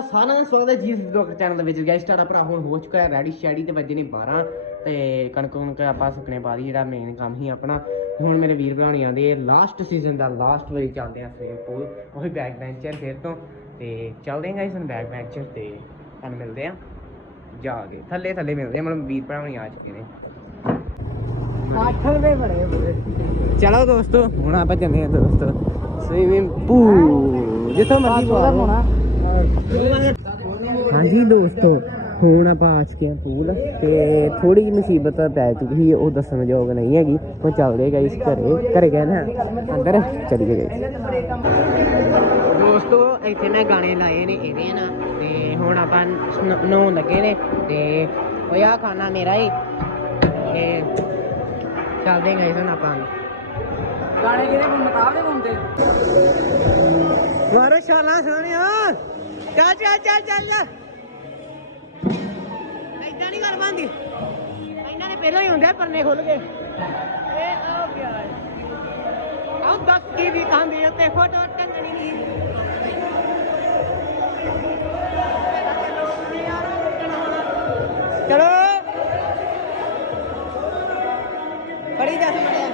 ਦਾ ਸਾਰਿਆਂ ਦਾ ਸਵਾਗਤ ਹੈ ਜੀ ਬਲੌਗ ਚੈਨਲ ਦੇ ਵਿੱਚ। ਗੈਸਟ ਤੁਹਾਡਾ ਭਰਾ ਹੁਣ ਹੋ ਚੁੱਕਾ ਹੈ ਰੈਡੀ ਸ਼ੈਡੀ ਤੇ ਵੱਜੇ ਨੇ 12 ਤੇ ਕਣਕ ਕੁਣਕ ਆਪਾਂ ਸੁੱਕਣੇ ਪਾ ਦੀ ਜਿਹੜਾ ਮੇਨ ਕੰਮ ਹੀ ਆਪਣਾ। ਹੁਣ ਮੇਰੇ ਵੀਰ ਬਣਾਉਣੀ ਆਉਂਦੇ ਲਾਸਟ ਸੀਜ਼ਨ ਦਾ ਲਾਸਟ ਵਾਰੀ ਚੱਲਦੇ ਆ ਸਵਿਮਿੰਗ ਪੂਲ ਉਹ ਵੀ ਬੈਕ ਬੈਂਚਰ ਫਿਰ ਤੋਂ। ਤੇ ਚੱਲਦੇ ਆਂ ਗਾਇਸ ਹੁਣ ਬੈਕ ਬੈਂਚਰ ਤੇ। ਤੁਹਾਨੂੰ ਮਿਲਦੇ ਆ ਜਾ ਕੇ ਥੱਲੇ ਥੱਲੇ ਮਿਲਦੇ ਆ ਮਤਲਬ ਵੀਰ ਭਰਾਉਣੀ ਆ ਚੁੱਕੇ ਨੇ। 8 ਰੁਪਏ ਬੜੇ ਚਲੋ ਦੋਸਤੋ ਹੁਣ ਆਪਾਂ ਚੱਲਦੇ ਆ ਦੋਸਤੋ। ਸਵਿਮਿੰਗ ਪੂਲ ਜਿੱਥੋਂ ਮਰਜ਼ੀ ਹੋਣਾ। ਹਾਂਜੀ ਦੋਸਤੋ ਹੁਣ ਆਪਾਂ ਆ ਚੁੱਕੇ ਹਾਂ ਪੂਲ ਤੇ ਥੋੜੀ ਜਿਹੀ ਮੁਸੀਬਤ ਪੈ ਚੁੱਕੀ ਸੀ ਉਹ ਦੱਸਣ ਯੋਗ ਨਹੀਂ ਹੈਗੀ। ਹੁਣ ਚੱਲਦੇ ਗਾਇਸ ਘਰੇ ਘਰੇ ਗਏ ਨਾ ਅੰਦਰ ਚਲੀਏ ਗਏ ਦੋਸਤੋ ਇੱਥੇ ਮੈਂ ਗਾਣੇ ਲਾਏ ਨੇ ਇਹਦੇ ਨਾ ਤੇ ਹੁਣ ਆਪਾਂ ਨ- ਨਹਾਉਣ ਲੱਗੇ ਨੇ ਤੇ ਉਹ ਆ ਖਾਣਾ ਮੇਰਾ ਹੀ ਤੇ ਚੱਲਦੇ ਗਾਇਸ ਹੁਣ ਆਪਾਂ। ਗਾਣੇ ਕਿਹਦੇ ਕੋਲ ਮਤਾਬ ਦੇ ਸ਼ਾਲਾ ਸੋਹਣਿਆ ਚੱਲ ਚੱਲ ਚੱਲ ਚੱਲ। ਚੱਲ ਏਦਾਂ ਨਹੀਂ ਕਰ ਬੰਦੀ ਇਹਨਾਂ ਨੇ ਪਹਿਲਾਂ ਹੀ ਹੁੰਦੇ ਪਰਨੇ ਖੁੱਲ ਗਏ ਇਹ ਆ ਗਿਆ ਆਹ ਦੱਸ ਕੀ ਵੀ ਖਾਂਦੀ ਉੱਤੇ ਫੋਟੋ ਟੰਗਣੀ ਨਹੀਂ। ਚਲੋ। ਬੜੀ ਜਸ ਮੜਿਆ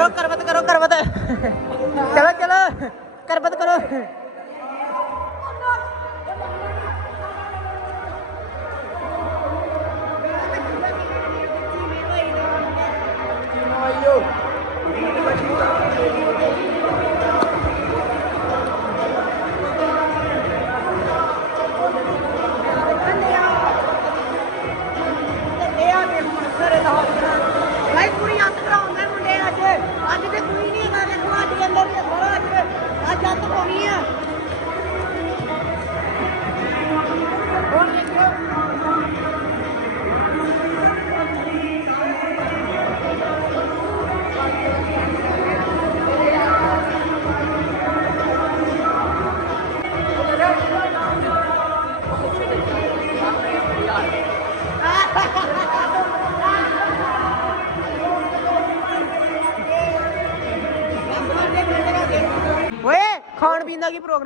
ਕਰੋ ਕਰਬਤ ਕਰੋ ਕਰਬਤ ਚਲੋ ਚਲੋ। ਕਰਬਤ ਕਰੋ।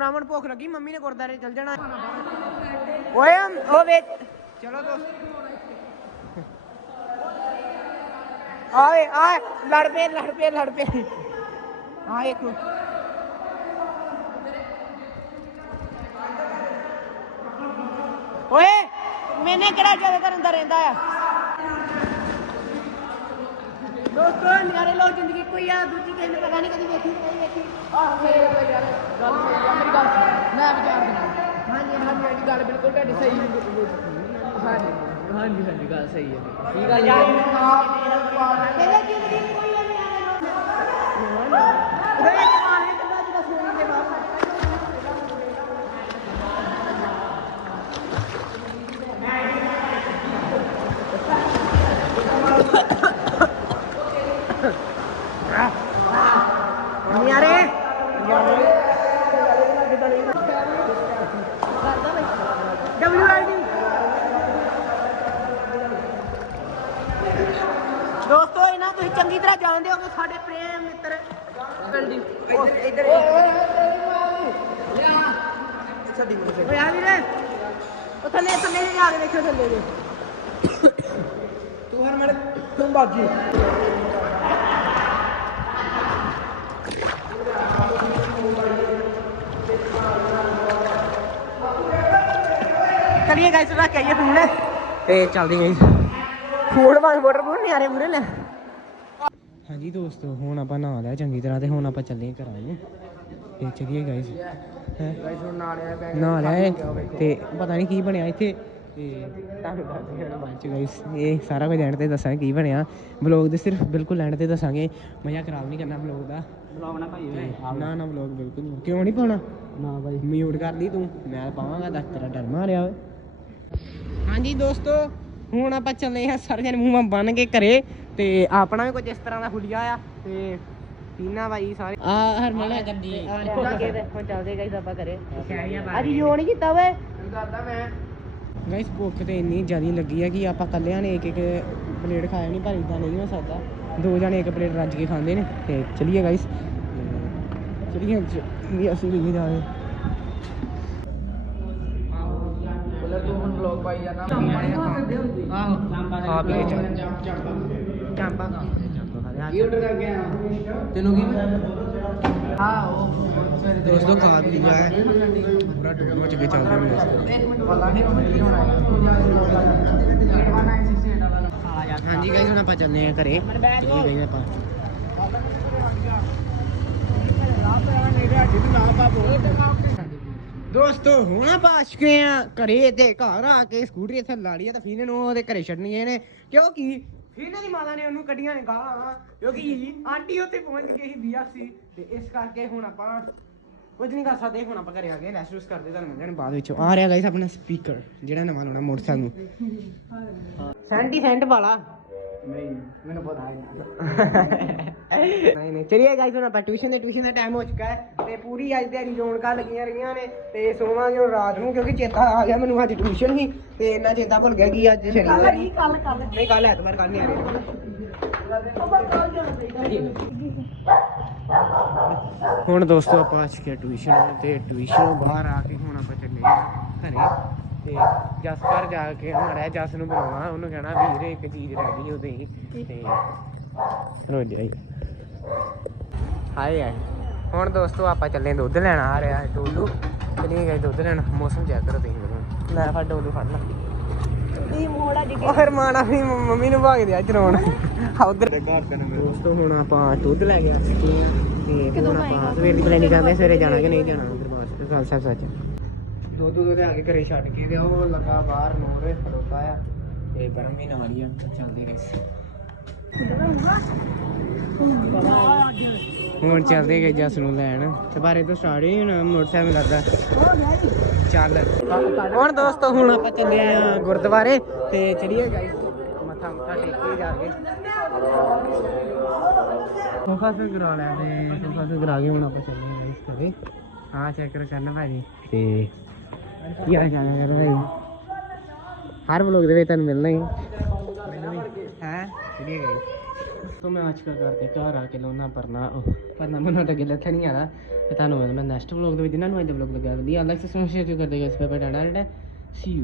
ਦਾ ਹੁਣ ਭੁੱਖ ਲੱਗੀ ਮੰਮੀ ਨੇ ਗੁਰਦਾਰੇ ਚੱਲ ਜਾਣਾ। ਓਏ ਉਹ ਵੇ ਚਲੋ ਦੋਸਤ। ਆਏ ਆਏ ਲੜ ਪਏ ਲੜ ਪਏ ਲੜ ਪਏ। ਹਾਂ ਇੱਕ। ਓਏ ਮੈਨੇ ਕਿਹੜਾ ਜ਼ਿਆਦਾਤਰ ਅੰਦਰ ਰਹਿੰਦਾ ਆ? ਦੋਸਤੋ ਨਿਆਰੇ ਲੋ ਜ਼ਿੰਦਗੀ ਕੋਈ ਆ ਦੂਜੀ ਕਿਸੇ ਨੇ ਪਤਾ ਨਹੀਂ ਕਦੀ ਵੇਖੀ ਨਹੀਂ ਵੇਖੀ। ਆਹ ਮੇਰੇ ਕੋਲ ਯਾਰ ਗੱਲ ਸਹੀ ਆ ਮੇਰੀ ਗੱਲ। ਮੈਂ ਵਿਚਾਰ ਦਿੰਦਾ ਹਾਂਜੀ ਹਾਂਜੀ ਹਾਂਜੀ ਗੱਲ ਬਿਲਕੁਲ ਤੁਹਾਡੀ ਸਹੀ ਹੈ। ਹਾਂਜੀ ਹਾਂਜੀ ਹਾਂਜੀ ਗੱਲ ਸਹੀ ਹੈ। ਕੀ ਗੱਲ ਹੈ? ਯਾਰੇ WID ਦੋਸਤੋ ਇਹਨਾਂ ਤੁਸੀਂ ਚੰਗੀ ਤਰ੍ਹਾਂ ਜਾਣਦੇ ਹੋ ਕਿ ਸਾਡੇ ਪ੍ਰੇਮ ਮਿੱਤਰ। ਗਲਦੀ ਇੱਧਰ ਇੱਧਰ ਓਏ ਆ ਵੀਰੇ। ਉਹ ਥੱਲੇ ਥੱਲੇ ਜਾ ਕੇ ਦੇਖੋ ਥੱਲੇ ਦੇ ਤੂੰ ਹਰ ਮੇਰੇ ਤੂੰ ਬਾਜੀ। ਚਲਿਏ ਗਾਇਸ ਰੱਖ ਕੇ ਆਈਏ ਫੋਨ ਤੇ ਚੱਲਦੇ ਗਾਇਸ ਫੋਨ ਵਾਂਗ ਵਾਟਰ ਨਹੀਂ ਆ ਰਹੇ ਮੂਰੇ ਲੈ। ਹਾਂਜੀ ਦੋਸਤੋ ਹੁਣ ਆਪਾਂ ਨਹਾ ਲਿਆ ਚੰਗੀ ਤਰ੍ਹਾਂ ਤੇ ਹੁਣ ਆਪਾਂ ਚੱਲੇ ਘਰਾਂ ਨੂੰ। ਤੇ ਚਲੀਏ ਗਾਇਸ ਹੈ? ਗਾਇਸ ਹੁਣ ਨਾਲ ਆਇਆ ਨਹਾ ਲਿਆ ਤੇ ਪਤਾ ਨਹੀਂ ਕੀ ਬਣਿਆ ਇੱਥੇ। ਤੇ ਤੁਹਾਨੂੰ ਦੱਸਦੇ ਹਾਂ ਬਾਅਦ ਚ ਗਾਇਸ ਇਹ ਸਾਰਾ ਕੁਝ ਐਂਡ ਤੇ ਦੱਸਾਂਗੇ ਕੀ ਬਣਿਆ। ਵਲੌਗ ਦੇ ਸਿਰਫ ਬਿਲਕੁਲ ਐਂਡ ਤੇ ਦੱਸਾਂਗੇ। ਮਜ਼ਾ ਖਰਾਬ ਨਹੀਂ ਕਰਨਾ ਵਲੌਗ ਦਾ। ਬੁਲਾਉ ਨਾ ਭਾਈ ਨਾ ਨਾ ਵਲੌਗ ਬਿਲਕੁਲ ਨਹੀਂ। ਕਿਉਂ ਨਹੀਂ ਪਾਉਣਾ? ਨਾ ਭਾਈ। ਮਿਊਟ ਕਰ ਲਈ ਤੂੰ। ਮੈਂ ਪਾਵਾਂਗਾ ਦੱਸ ਤੇਰਾ ਡਰ ਮਾਰਿਆ ਓਏ। ਹਾਂਜੀ ਦੋਸਤੋ ਹੁਣ ਆਪਾਂ ਚੱਲੇ ਹਾਂ ਸਾਰੇ ਜਣੇ ਮੂੰਹਾਂ ਬੰਨ ਕੇ ਘਰੇ ਤੇ ਆਪਣਾ ਵੀ ਕੁਝ ਇਸ ਤਰ੍ਹਾਂ ਦਾ ਹੁਲੀਆ ਆ ਤੇ ਪੀਨਾ ਬਾਈ ਸਾਰੇ। ਆ ਹਰਮਨ ਗੱਡੀ ਹੁਣ ਚੱਲਦੇ ਗਾਇਸ ਆਪਾਂ ਘਰੇ। ਅੱਜ ਯੋ ਨਹੀਂ ਕੀਤਾ ਵੇ ਦਾਦਾ ਮੈਂ। ਗਾਇਸ ਭੁੱਖ ਤੇ ਇੰਨੀ ਜ਼ਿਆਦਾ ਲੱਗੀ ਆ ਕਿ ਆਪਾਂ ਕੱਲਿਆਂ ਨੇ ਇੱਕ ਇੱਕ ਪਲੇਟ ਖਾਇਆ ਨਹੀਂ ਪਰ ਇਦਾਂ ਨਹੀਂ ਹੋ ਸਕਦਾ। ਦੋ ਜਣੇ ਇੱਕ ਪਲੇਟ ਰੱਜ ਕੇ ਖਾਂਦੇ ਨੇ ਤੇ ਚਲਿਏ ਗਾਇਸ। ਚਲਿਏ ਵੀ ਅਸੀਂ ਵੀ ਜਾਵੇ ਬੋਲੇ ਤੂੰ ਹੁਣ ਵਲੌਗ ਪਾਈ ਜਾਣਾ ਆਹੋ ਖਾ ਪੀ ਕੇ ਚੱਲ ਚਾਂਪਾ ਕੀ ਆਰਡਰ ਕਰ ਗਿਆ ਤੈਨੂੰ ਕੀ ਹਾਂ ਉਹ ਸਵੇਰੇ ਦੋਸਤੋ ਖਾ ਪੀ ਨਹੀਂ ਹੁਣ ਚਲੀਏ ਗਏ ਦੋਸਤੋ ਆ ਘਰੇ ਤੇ ਘਰ ਆ ਕੇ ਸਕੂਟਰੀ ਇੱਥੇ ਲਾ ਲਈ ਆ ਤਾਂ ਫੀਨੇ ਨੂੰ ਉਹਦੇ ਘਰੇ ਛੱਡਣੀ ਨੇ। ਕਿਉਂਕਿ ਫੀਨੇ ਦੀ ਮਾਤਾ ਨੇ ਉਹਨੂੰ ਕੱਢੀਆਂ ਨੇ ਗਾਲਾਂ। ਕਿਉਂਕਿ ਆਂਟੀ ਉੱਥੇ ਪਹੁੰਚ ਗਈ ਸੀ ਬੀਆਰਸੀ ਤੇ ਇਸ ਕਰਕੇ ਹੁਣ ਆਪਾਂ ਕੁਝ ਨਹੀਂ ਕਰ ਸਕਦੇ। ਹੁਣ ਆਪਾਂ ਘਰੇ ਆ ਗਏ ਰੈਸਟ ਰੂਸ ਕਰਦੇ ਤੁਹਾਨੂੰ ਮਿਲਣ ਬਾਅਦ ਵਿੱਚ। ਆ ਰਿਹਾ ਗਾਇਸ ਆਪਣਾ ਸਪੀਕਰ ਜਿਹੜਾ ਨਵਾਂ ਲਾਉਣਾ ਮੋਟਰਸਾਈਕਲ ਨੂੰ। ਸੈਂਟੀ ਸੈਂਟ ਵਾਲਾ। ਨਹੀਂ ਮੈਨੂੰ ਪਤਾ ਹੈ ਨਹੀਂ। ਨਹੀਂ ਚਲਿਏ ਗਾਇਸ ਹੁਣ ਆਪਾਂ ਟਿਊਸ਼ਨ ਦੇ ਟਿਊਸ਼ਨ ਦਾ ਟਾਈਮ ਹੋ ਚੁੱਕਾ ਹੈ ਤੇ ਪੂਰੀ ਅੱਜ ਦਿਹਾੜੀ ਰੌਣਕਾਂ ਲੱਗੀਆਂ ਰਹੀਆਂ ਨੇ ਤੇ ਸੋਵਾਂਗੇ ਹੁਣ ਰਾਤ ਨੂੰ ਕਿਉਂਕਿ ਚੇਤਾ ਆ ਗਿਆ ਮੈਨੂੰ ਅੱਜ ਟਿਊਸ਼ਨ ਸੀ ਤੇ ਇੰਨਾ ਚੇਤਾ ਭੁੱਲ ਗਿਆ ਕਿ ਅੱਜ ਸ਼ਨੀਵਾਰ ਹੈ। ਕੱਲ ਕੱਲ ਨਹੀਂ ਕੱਲ ਐਤਵਾਰ ਕੱਲ ਨਹੀਂ ਆ ਰਿਹਾ। ਹੁਣ ਦੋਸਤੋ ਆਪਾਂ ਆ ਚੁੱਕੇ ਟਿਊਸ਼ਨ ਤੇ ਟਿਊਸ਼ਨ ਬਾਹਰ ਆ ਕੇ ਹੁਣ ਆਪਾਂ ਚੱਲੇ ਘਰੇ। ਤੇ ਜਸ ਘਰ ਜਾ ਕੇ ਮਾੜਾ ਜਿਹਾ ਜਸ ਨੂੰ ਬੁਲਾਉਣਾ ਉਹਨੂੰ ਕਹਿਣਾ ਵੀਰ ਇੱਕ ਚੀਜ਼ ਰਹਿ ਗਈ ਉਹਦੇ। ਹੀ ਤੇ ਰੋ ਜਾਈ। ਹਾਏ ਯਾਰ ਹੁਣ ਦੋਸਤੋ ਆਪਾਂ ਚੱਲੇ ਦੁੱਧ ਲੈਣ ਆ ਰਿਹਾ ਹੈ ਟੋਲੂ ਚਲੀਏ ਗਏ ਦੁੱਧ ਲੈਣ ਮੌਸਮ ਚੈੱਕ ਕਰੋ ਤੁਸੀਂ ਲੈ ਫੜ ਟੋਲੂ ਫੜ ਲੈ। ਇਹ ਮੋੜਾ ਉਹ ਫਿਰ ਮਾਣ ਆਪਣੀ ਮੰਮ- ਨੂੰ ਭਾਗ ਦਿਆ ਚਰਾਉਣ ਆ ਉਧਰ। ਦੋਸਤੋ ਹੁਣ ਆਪਾਂ ਦੁੱਧ ਲੈ ਕੇ ਆ ਚੁੱਕੇ ਹਾਂ। ਤੇ ਹੁਣ ਆਪਾਂ ਸਵੇਰ ਦੀ ਪਲੈਨਿੰਗ ਕਰਦੇ ਸਵੇਰੇ ਜਾਣਾ ਕਿ ਨਹੀਂ ਜਾਣਾ। ਦਰਬਾਰ ਸਾਹਿਬ ਸੱਚ ਦੁੱਧ ਦੁੱਧ ਲਿਆ ਕੇ ਘਰੇ ਛੱਡ ਕੇ ਤੇ ਉਹ ਲੱਗਾ ਬਾਹਰ ਨੋਰੇ ਖੜੋਤਾ ਆ। ਤੇ ਗਰਮ ਵੀ ਨਾਲ ਹੀ ਆ ਚੱਲਦੇ ਗਏ ਹੁਣ ਚੱਲਦੇ ਗਏ ਜਸ ਨੂੰ ਲੈਣ। ਤੇ ਬਾਰੇ ਤੋਂ ਸਟਾਰਟ ਹੀ ਹੁਣ ਮੋਟਰਸਾਈਕਲ ਲੱਗਦਾ। ਚੱਲ। ਹੁਣ ਦੋਸਤੋ, ਹੁਣ ਆਪਾਂ ਚੱਲੇ ਆ ਗੁਰਦੁਆਰੇ ਤੇ ਚੜੀਏ ਗਾਈਸ ਮੱਥਾ ਮੱਥਾ ਟੇਕ ਕੇ ਜਾ ਕੇ। ਸੋਫਾ ਸੇ ਕਰਾ ਲਿਆ ਤੇ ਸੋਫਾ ਸੇ ਕਰਾ ਕੇ ਹੁਣ ਆਪਾਂ ਚੱਲੇ ਗਾਈਸ ਘਰੇ। ਹਾਂ ਚੈੱਕ ਕਰਨਾ ਭਾਜੀ। ਤੇ ਕੀ ਹਾਲ ਚਾਲ ਹੈ ਭਾਈ? ਹਰ ਵਲੌਗ ਦੇ ਵਿੱਚ ਤੁਹਾਨੂੰ ਮਿਲਣਾ ਹੀ। ਹੈ? ਕਿਹੜੀ ਗਈ? ਸੋ ਮੈਂ ਅੱਜ ਕੱਲ੍ਹ ਕਰਦੇ ਘਰ ਆ ਕੇ ਲੋਨਾ ਪਰਨਾ ਪਰਨਾ ਮਨੋਂ ਤਾਂ ਗਿੱਲਾ ਆ ਆਲਾ ਤੇ ਤੁਹਾਨੂੰ ਮਿਲਦਾ ਮੈਂ ਨੈਕਸਟ ਵਲੌਗ ਦੇ ਵਿੱਚ ਇਹਨਾਂ ਨੂੰ ਅੱਜ ਦਾ ਵਲੌਗ ਕਰਦੇ ਸੀ